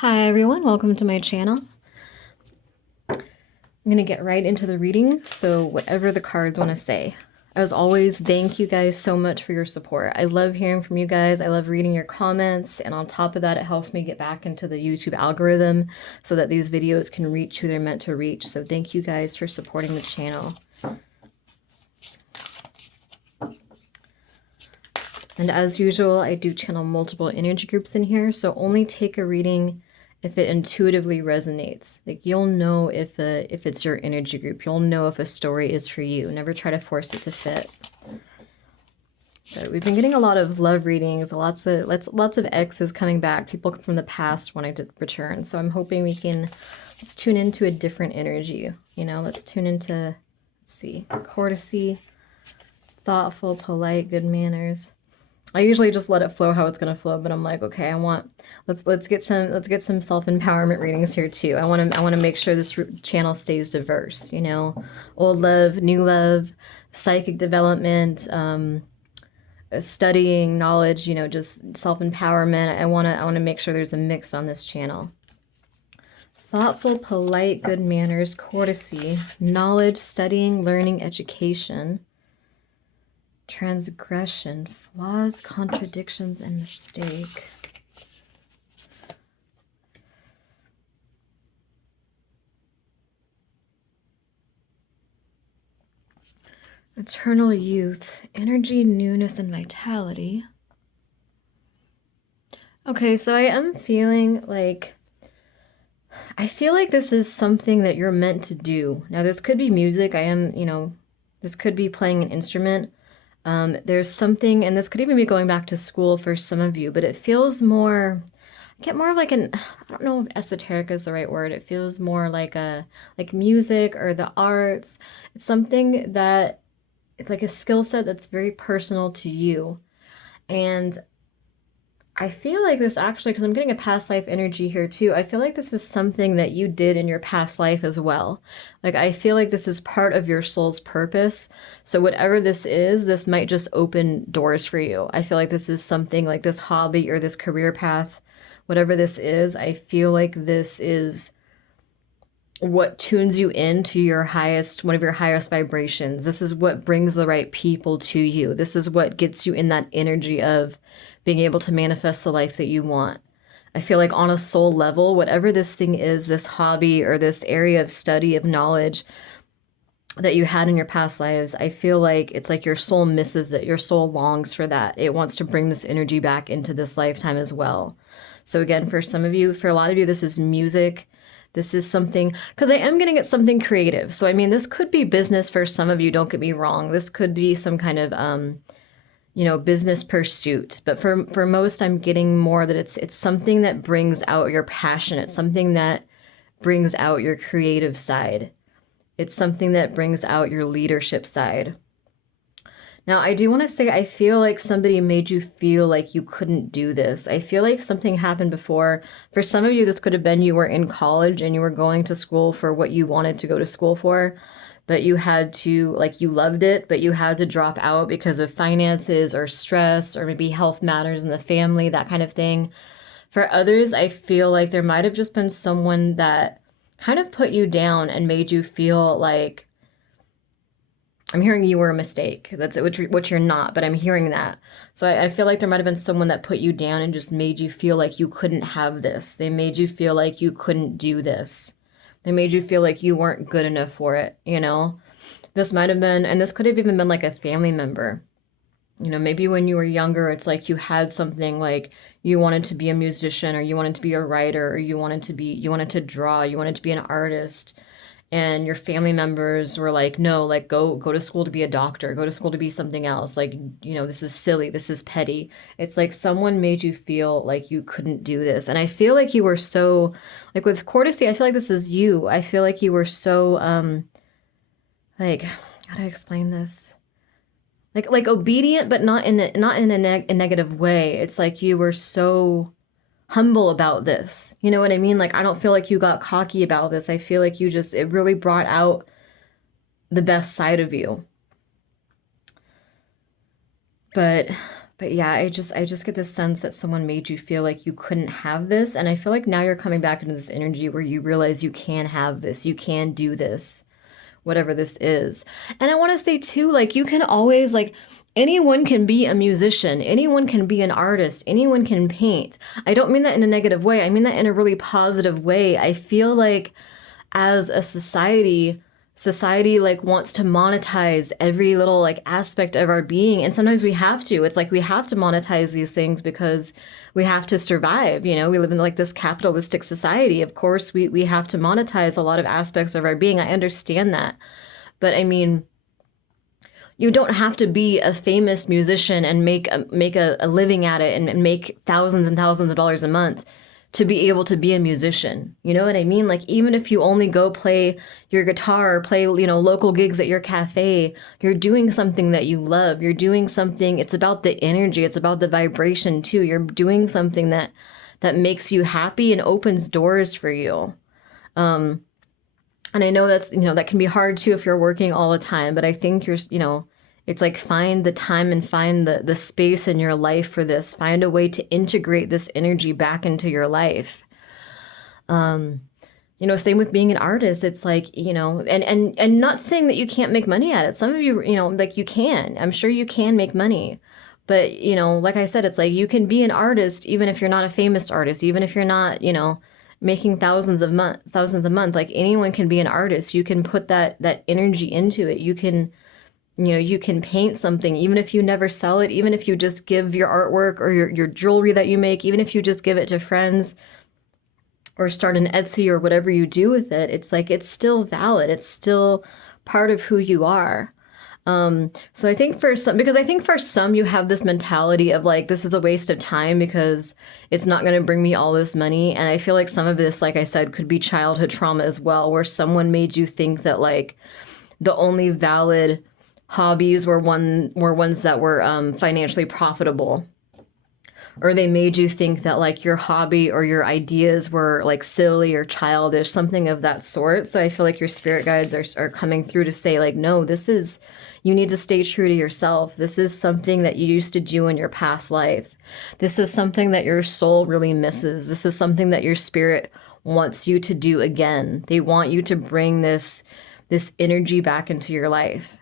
Hi everyone, welcome to my channel. I'm going to get right into the reading, so whatever the cards want to say. As always, thank you guys so much for your support. I love hearing from you guys. I love reading your comments, and on top of that, it helps me get back into the YouTube algorithm so that these videos can reach who they're meant to reach. So thank you guys for supporting the channel. And as usual, I do channel multiple energy groups in here, so only take a reading if it intuitively resonates. Like, you'll know if it's your energy group. You'll know if a story is for you. Never try to force it to fit. But we've been getting a lot of love readings, lots of exes coming back, people from the past wanting to return. So I'm hoping we can, let's tune into a different energy. You know, let's tune into, let's see, courtesy, thoughtful, polite, good manners. I usually just let it flow how it's gonna flow, but I'm like, okay, let's get some self-empowerment readings here too. I wanna make sure this channel stays diverse, you know, old love, new love, psychic development, studying, knowledge, you know, just self-empowerment. I wanna make sure there's a mix on this channel. Thoughtful, polite, good manners, courtesy, knowledge, studying, learning, education. Transgression, flaws, contradictions, and mistake. Eternal youth, energy, newness, and vitality. Okay, so I am feeling like, I feel like this is something that you're meant to do. Now, this could be music. This could be playing an instrument. There's something, and this could even be going back to school for some of you, but it feels more, I get more of like I don't know if esoteric is the right word. It feels more like like music or the arts. It's something that, it's like a skill set that's very personal to you. And I feel like this actually, because I'm getting a past life energy here too, I feel like this is something that you did in your past life as well. Like, I feel like this is part of your soul's purpose. So whatever this is, this might just open doors for you. I feel like this is something like this hobby or this career path, whatever this is, I feel like this is what tunes you into your highest, one of your highest vibrations. This is what brings the right people to you. This is what gets you in that energy of being able to manifest the life that you want. I feel like on a soul level, whatever this thing is, this hobby or this area of study, of knowledge that you had in your past lives, I feel like it's like your soul misses it. Your soul longs for that. It wants to bring this energy back into this lifetime as well. So again, for some of you, for a lot of you, this is music. This is something, because I am getting at something creative. So, I mean, this could be business for some of you, don't get me wrong. This could be some kind of, business pursuit. But for most, I'm getting more that it's something that brings out your passion. It's something that brings out your creative side. It's something that brings out your leadership side. Now, I do want to say, I feel like somebody made you feel like you couldn't do this. I feel like something happened before. For some of you, this could have been you were in college and you were going to school for what you wanted to go to school for, but you had to, like, you loved it, but you had to drop out because of finances or stress or maybe health matters in the family, that kind of thing. For others, I feel like there might have just been someone that kind of put you down and made you feel like, I'm hearing you were a mistake. That's what you're not, but I'm hearing that. So I feel like there might have been someone that put you down and just made you feel like you couldn't have this. They made you feel like you couldn't do this. They made you feel like you weren't good enough for it, you know? This might have been, and this could have even been like a family member. You know, maybe when you were younger, it's like you had something like you wanted to be a musician or you wanted to be a writer or you wanted to draw, you wanted to be an artist, and your family members were like, no, like go to school to be a doctor, go to school to be something else, like, you know, this is silly, this is petty. It's like someone made you feel like you couldn't do this. And I feel like you were so, like, with courtesy, I feel like this is you. I feel like you were so like, how do I explain this, like obedient, but not in a negative way. It's like you were so humble about this. You know what I mean? Like, I don't feel like you got cocky about this. I feel like it really brought out the best side of you. But But yeah, I just get this sense that someone made you feel like you couldn't have this, and I feel like now you're coming back into this energy where you realize you can have this, you can do this, whatever this is. And I want to say too, like you can always like anyone can be a musician, anyone can be an artist, anyone can paint. I don't mean that in a negative way. I mean that in a really positive way. I feel like as a society like wants to monetize every little like aspect of our being, and sometimes we have to. It's like we have to monetize these things because we have to survive. You know, we live in like this capitalistic society. Of course we have to monetize a lot of aspects of our being. I understand that, but I mean, you don't have to be a famous musician and make a living at it and make thousands and thousands of dollars a month to be able to be a musician. You know what I mean? Like even if you only go play your guitar or play, you know, local gigs at your cafe, you're doing something that you love. You're doing something, it's about the energy, it's about the vibration too. You're doing something that makes you happy and opens doors for you. Um and I know that's, you know, that can be hard too if you're working all the time, but I think you're, you know, it's like find the time and find the space in your life for this. Find a way to integrate this energy back into your life. Um, you know, same with being an artist. It's like, you know, and not saying that you can't make money at it. Some of you, you know, like you can. I'm sure you can make money. But, you know, like I said, it's like you can be an artist even if you're not a famous artist, even if you're not, you know, making thousands a month. Like anyone can be an artist. You can put that energy into it. You can, you know, you can paint something even if you never sell it, even if you just give your artwork or your jewelry that you make, even if you just give it to friends or start an Etsy or whatever you do with it. It's like it's still valid. It's still part of who you are. So I think for some, because I think for some you have this mentality of like, this is a waste of time because it's not going to bring me all this money. And I feel like some of this, like I said, could be childhood trauma as well, where someone made you think that like the only valid hobbies were ones that were financially profitable, or they made you think that like your hobby or your ideas were like silly or childish, something of that sort. So I feel like your spirit guides are coming through to say like, no, this is, you need to stay true to yourself. This is something that you used to do in your past life. This is something that your soul really misses. This is something that your spirit wants you to do again. They want you to bring this energy back into your life.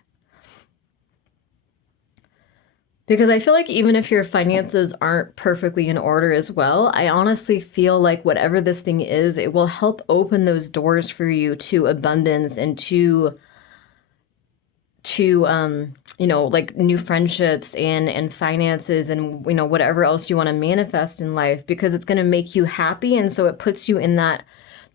Because I feel like even if your finances aren't perfectly in order as well, I honestly feel like whatever this thing is, it will help open those doors for you to abundance and to you know, like new friendships and finances and, you know, whatever else you want to manifest in life, because it's going to make you happy. And so it puts you in that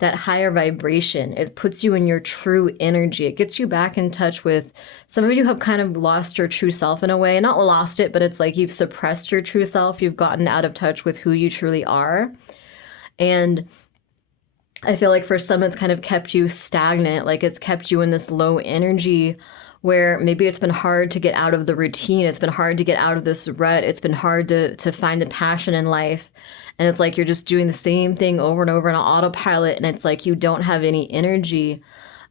higher vibration. It puts you in your true energy. It gets you back in touch with, some of you have kind of lost your true self in a way, not lost it, but it's like you've suppressed your true self. You've gotten out of touch with who you truly are. And I feel like for some, it's kind of kept you stagnant. Like it's kept you in this low energy where maybe it's been hard to get out of the routine. It's been hard to get out of this rut. It's been hard to find the passion in life. And it's like you're just doing the same thing over and over on autopilot. And it's like you don't have any energy.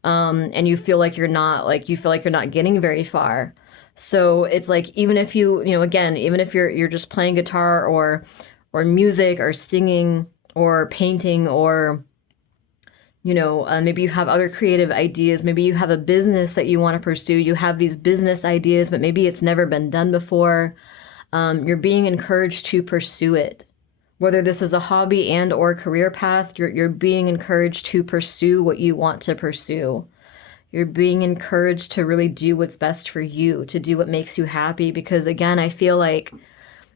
And you feel like you're not getting very far. So it's like even if you know, again, even if you're just playing guitar or music or singing or painting or, you know, maybe you have other creative ideas. Maybe you have a business that you want to pursue. You have these business ideas, but maybe it's never been done before. You're being encouraged to pursue it. Whether this is a hobby and or career path, you're being encouraged to pursue what you want to pursue. You're being encouraged to really do what's best for you, to do what makes you happy. Because again, I feel like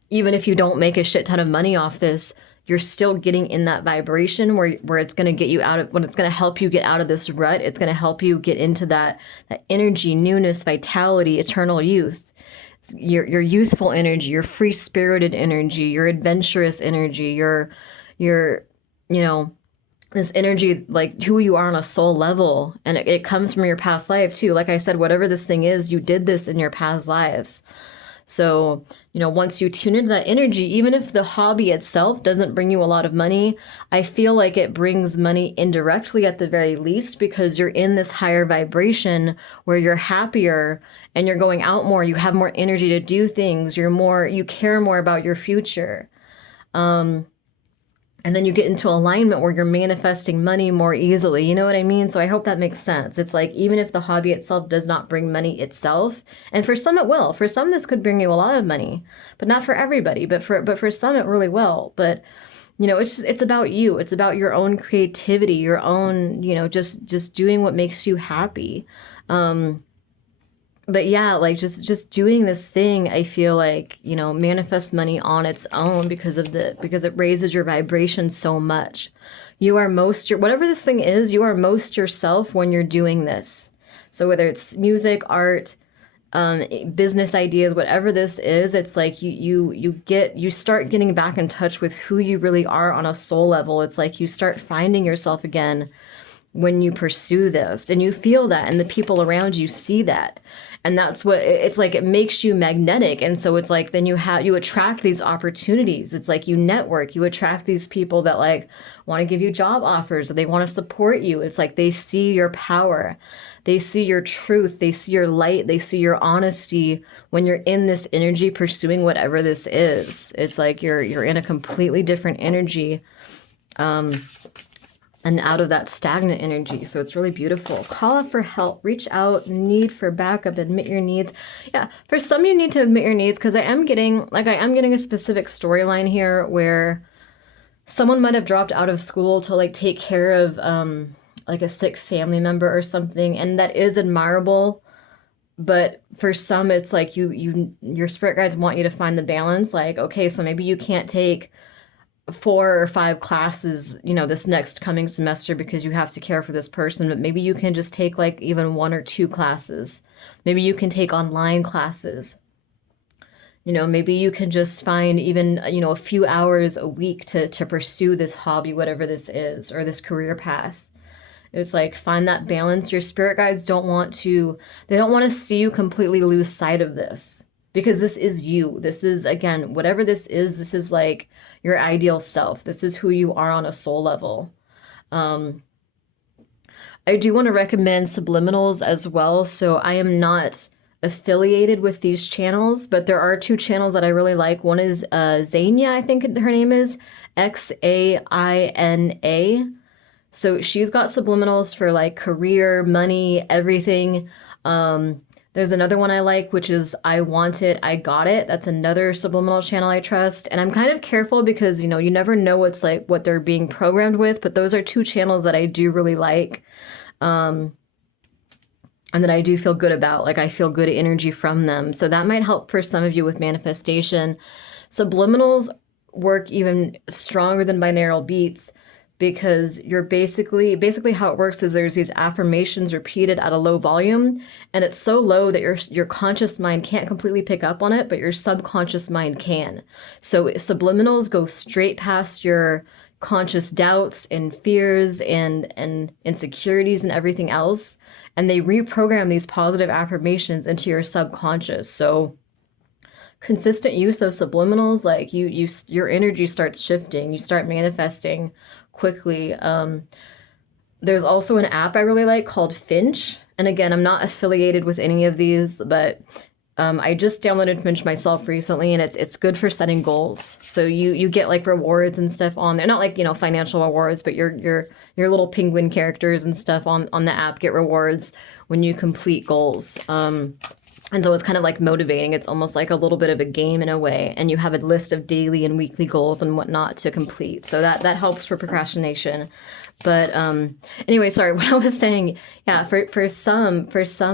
even if you don't make a shit ton of money off this, you're still getting in that vibration where it's going to get you out of, when it's going to help you get out of this rut. It's going to help you get into that energy, newness, vitality, eternal youth. Your youthful energy, your free-spirited energy, your adventurous energy, your you know, this energy, like who you are on a soul level. And it comes from your past life too. Like I said, whatever this thing is, you did this in your past lives. So, once you tune into that energy, even if the hobby itself doesn't bring you a lot of money, I feel like it brings money indirectly at the very least, because you're in this higher vibration where you're happier and you're going out more, you have more energy to do things, you care more about your future. And then you get into alignment where you're manifesting money more easily. You know what I mean? So I hope that makes sense. It's like, even if the hobby itself does not bring money itself, and for some it will. For some, this could bring you a lot of money, but not for everybody. But for some, it really will. But it's about you. It's about your own creativity, your own, just doing what makes you happy. But yeah, like just doing this thing, I feel like, manifests money on its own because it raises your vibration so much. You are whatever this thing is, you are most yourself when you're doing this. So whether it's music, art, business ideas, whatever this is, it's like you start getting back in touch with who you really are on a soul level. It's like you start finding yourself again when you pursue this, and you feel that, and the people around you see that. And that's what it's like. It makes you magnetic. And so it's like, then you attract these opportunities. It's like you network, you attract these people that like want to give you job offers, or they want to support you. It's like they see your power, they see your truth, they see your light, they see your honesty when you're in this energy pursuing whatever this is. It's like you're in a completely different energy. And out of that stagnant energy. So it's really beautiful. Call out for help, reach out, need for backup, admit your needs. Yeah, for some you need to admit your needs, because I am getting a specific storyline here where someone might have dropped out of school to like take care of like a sick family member or something, and that is admirable. But for some, it's like your spirit guides want you to find the balance. Like, okay, so maybe you can't take 4 or 5 classes, this next coming semester because you have to care for this person, but maybe you can just take like even 1 or 2 classes. Maybe you can take online classes. Maybe you can just find even, a few hours a week to pursue this hobby, whatever this is, or this career path. It's like, find that balance. Your spirit guides don't want to see you completely lose sight of this, because this is you. This is, again, whatever this is like your ideal self. This is who you are on a soul level. I do want to recommend subliminals as well. So I am not affiliated with these channels, but there are 2 channels that I really like. One is Xania, I think her name is, Xaina. So she's got subliminals for like career, money, everything. There's another one I like, which is I Want It, I Got It. That's another subliminal channel I trust. And I'm kind of careful because, you never know what they're being programmed with. But those are 2 channels that I do really like. And that I do feel good about. Like, I feel good energy from them. So that might help for some of you with manifestation. Subliminals work even stronger than binaural beats, because you're basically how it works is there's these affirmations repeated at a low volume, and it's so low that your conscious mind can't completely pick up on it, but your subconscious mind can. So subliminals go straight past your conscious doubts and fears and insecurities and everything else, and they reprogram these positive affirmations into your subconscious. So consistent use of subliminals, like your energy starts shifting, you start manifesting quickly. There's also an app I really like called Finch. And again, I'm not affiliated with any of these, but I just downloaded Finch myself recently, and it's good for setting goals. So you get like rewards and stuff on there. Not like, financial rewards, but your little penguin characters and stuff on the app get rewards when you complete goals. And so it's kind of like motivating. It's almost like a little bit of a game in a way. And you have a list of daily and weekly goals and whatnot to complete. So that helps for procrastination. But anyway, sorry, what I was saying, yeah, for some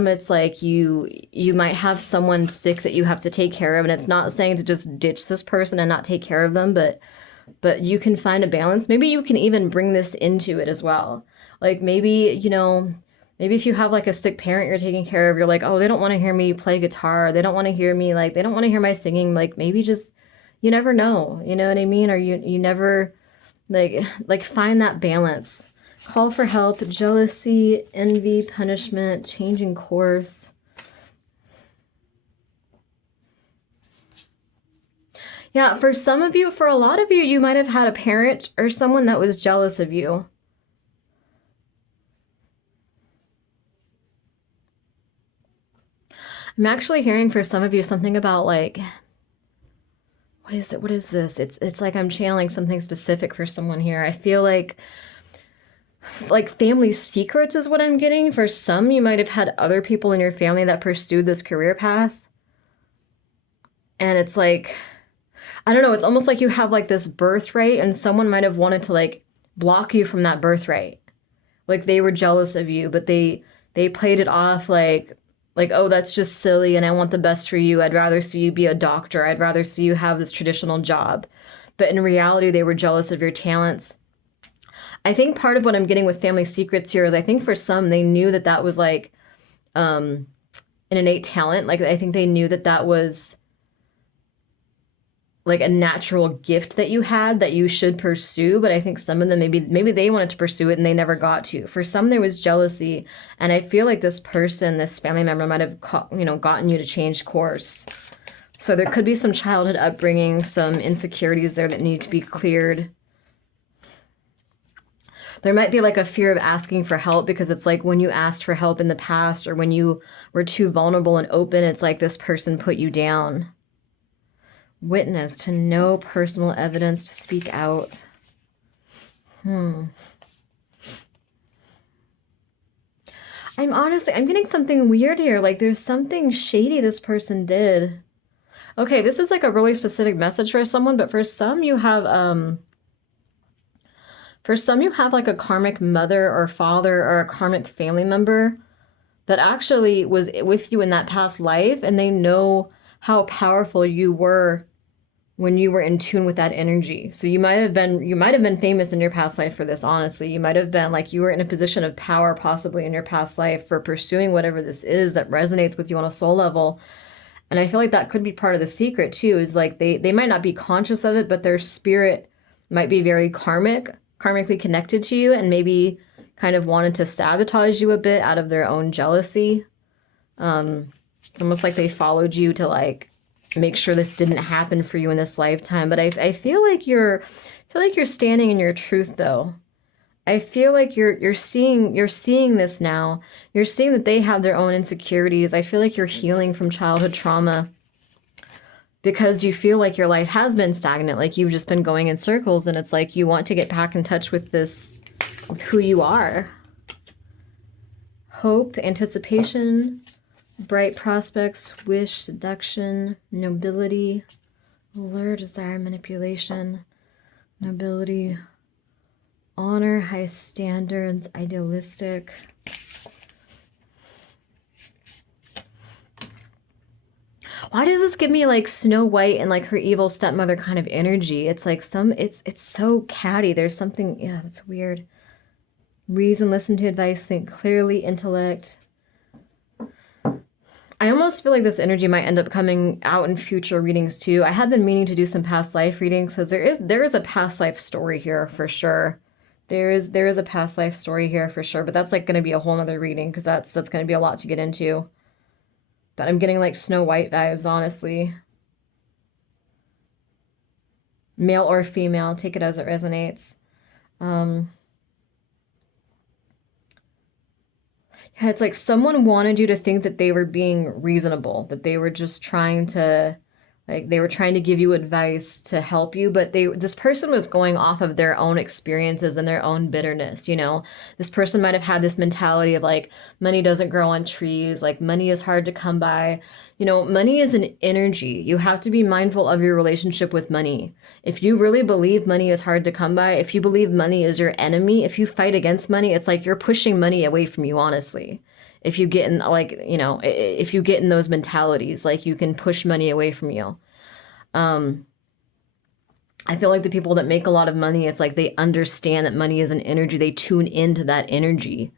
it's like you might have someone sick that you have to take care of. And it's not saying to just ditch this person and not take care of them, but you can find a balance. Maybe you can even bring this into it as well. Like maybe if you have like a sick parent you're taking care of, you're like, oh, they don't want to hear me play guitar. They don't want to hear me, like, they don't want to hear my singing. Like, maybe just, you never know, you know what I mean? Or you never, like find that balance. Call for help, jealousy, envy, punishment, changing course. Yeah, for some of you, for a lot of you, you might have had a parent or someone that was jealous of you. I'm actually hearing for some of you something about like, what is it? What is this? It's like I'm channeling something specific for someone here. I feel like family secrets is what I'm getting. For some, you might have had other people in your family that pursued this career path. And it's like, I don't know, it's almost like you have like this birthright and someone might have wanted to like block you from that birthright. Like they were jealous of you, but they played it off like oh, that's just silly and I want the best for you. I'd rather see you be a doctor. I'd rather see you have this traditional job. But in reality, they were jealous of your talents. I think part of what I'm getting with family secrets here is I think for some they knew that that was like um an innate talent. Like I think they knew that that was like a natural gift that you had that you should pursue, but I think some of them maybe they wanted to pursue it and they never got to. For some there was jealousy, and I feel like this person, this family member might have gotten you to change course. So there could be some childhood upbringing, some insecurities there that need to be cleared. There might be like a fear of asking for help because it's like when you asked for help in the past or when you were too vulnerable and open, it's like this person put you down. Witness to no personal evidence to speak out. I'm getting something weird here. Like there's something shady this person did. Okay, this is like a really specific message for someone, but for some you have like a karmic mother or father or a karmic family member that actually was with you in that past life, and they know how powerful you were when you were in tune with that energy. So you might have been famous in your past life for this, honestly. You might have been like you were in a position of power possibly in your past life for pursuing whatever this is that resonates with you on a soul level. And I feel like that could be part of the secret too, is like they might not be conscious of it, but their spirit might be very karmically connected to you and maybe kind of wanted to sabotage you a bit out of their own jealousy. It's almost like they followed you to like make sure this didn't happen for you in this lifetime. But I feel like you're standing in your truth though. I feel like you're seeing this now. You're seeing that they have their own insecurities. I feel like you're healing from childhood trauma because you feel like your life has been stagnant, like you've just been going in circles, and it's like you want to get back in touch with who you are. Hope, anticipation, bright prospects, wish, seduction, nobility, allure, desire, manipulation, nobility, honor, high standards, idealistic. Why does this give me like Snow White and like her evil stepmother kind of energy? It's like it's so catty. There's something, yeah, that's weird. Reason, listen to advice, think clearly, intellect. I almost feel like this energy might end up coming out in future readings too. I have been meaning to do some past life readings because there is a past life story here for sure. There is a past life story here for sure, but that's like going to be a whole nother reading because that's going to be a lot to get into. But I'm getting like Snow White vibes, honestly. Male or female, take it as it resonates. Yeah, it's like someone wanted you to think that they were being reasonable, that they were just trying to, like, they were trying to give you advice to help you, but this person was going off of their own experiences and their own bitterness, you know? This person might have had this mentality of like, money doesn't grow on trees, like money is hard to come by. You know, money is an energy. You have to be mindful of your relationship with money. If you really believe money is hard to come by, if you believe money is your enemy, if you fight against money, it's like you're pushing money away from you, honestly. If you get in like, you know, if you get in those mentalities, like you can push money away from you. I feel like the people that make a lot of money, it's like they understand that money is an energy. They tune into that energy.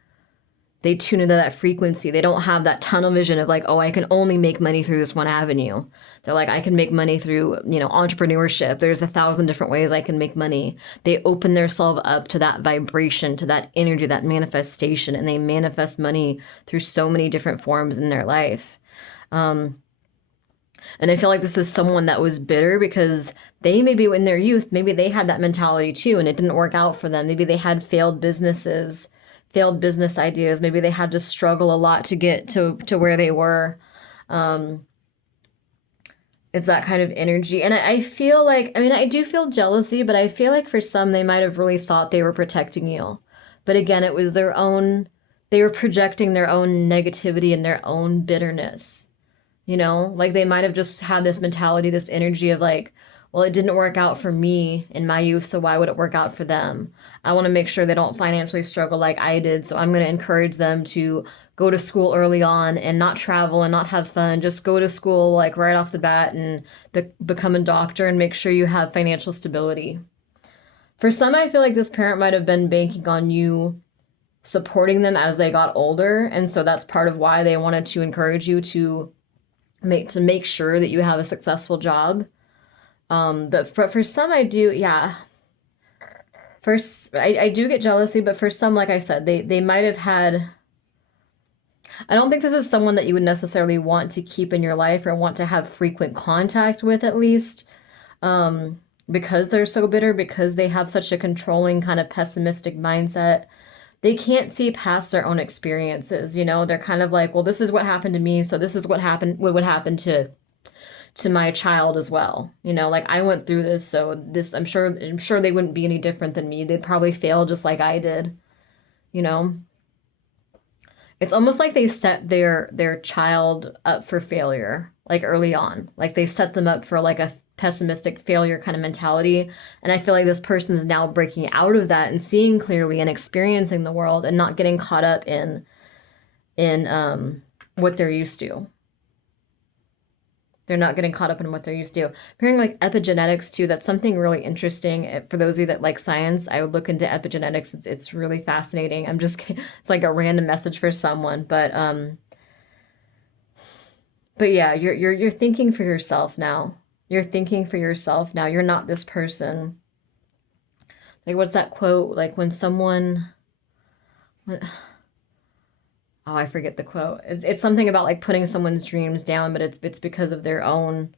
They tune into that frequency. They don't have that tunnel vision of like, oh, I can only make money through this one avenue. They're like, I can make money through, you know, entrepreneurship. There's 1,000 different ways I can make money. They open themselves up to that vibration, to that energy, that manifestation, and they manifest money through so many different forms in their life. And I feel like this is someone that was bitter because they maybe in their youth, maybe they had that mentality too, and it didn't work out for them. Maybe they had failed businesses, failed business ideas. Maybe they had to struggle a lot to get to where they were. Um, it's that kind of energy. And I feel like, I mean, I do feel jealousy, but I feel like for some, they might have really thought they were protecting you. But again, it was their own, they were projecting their own negativity and their own bitterness. You know, like they might have just had this mentality, this energy of like, well, it didn't work out for me in my youth, so why would it work out for them? I want to make sure they don't financially struggle like I did, so I'm going to encourage them to go to school early on and not travel and not have fun. Just go to school like right off the bat and become a doctor and make sure you have financial stability. For some, I feel like this parent might have been banking on you supporting them as they got older, and so that's part of why they wanted to encourage you to make sure that you have a successful job. But for some, I do, yeah. First, I do get jealousy, but for some, like I said, they might have had. I don't think this is someone that you would necessarily want to keep in your life or want to have frequent contact with, at least, because they're so bitter, because they have such a controlling, kind of pessimistic mindset. They can't see past their own experiences. You know, they're kind of like, well, this is what happened to me, so this is what would happen to my child as well. You know, like I went through this, so this I'm sure they wouldn't be any different than me. They'd probably fail just like I did. You know, it's almost like they set their child up for failure like early on. Like they set them up for like a pessimistic failure kind of mentality. And I feel like this person is now breaking out of that and seeing clearly and experiencing the world and not getting caught up in what they're used to. They're not getting caught up in what they're used to. Hearing like epigenetics too, that's something really interesting. For those of you that like science, I would look into epigenetics. It's really fascinating. I'm just kidding. It's like a random message for someone, but yeah, you're thinking for yourself now. You're thinking for yourself now. You're not this person. Like what's that quote? Like when someone oh, I forget the quote. It's something about like putting someone's dreams down, but it's because of their own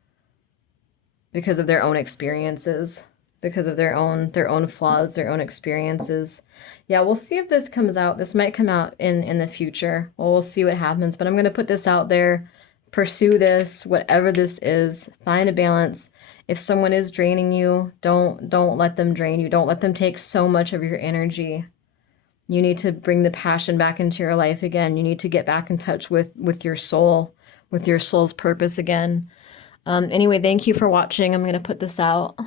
experiences, because of their own flaws, their own experiences. Yeah, we'll see if this comes out. This might come out in the future. Well, we'll see what happens, but I'm going to put this out there. Pursue this, whatever this is. Find a balance. If someone is draining you, don't let them drain you. Don't let them take so much of your energy. You need to bring the passion back into your life again. You need to get back in touch with your soul, with your soul's purpose again. Anyway, thank you for watching. I'm going to put this out.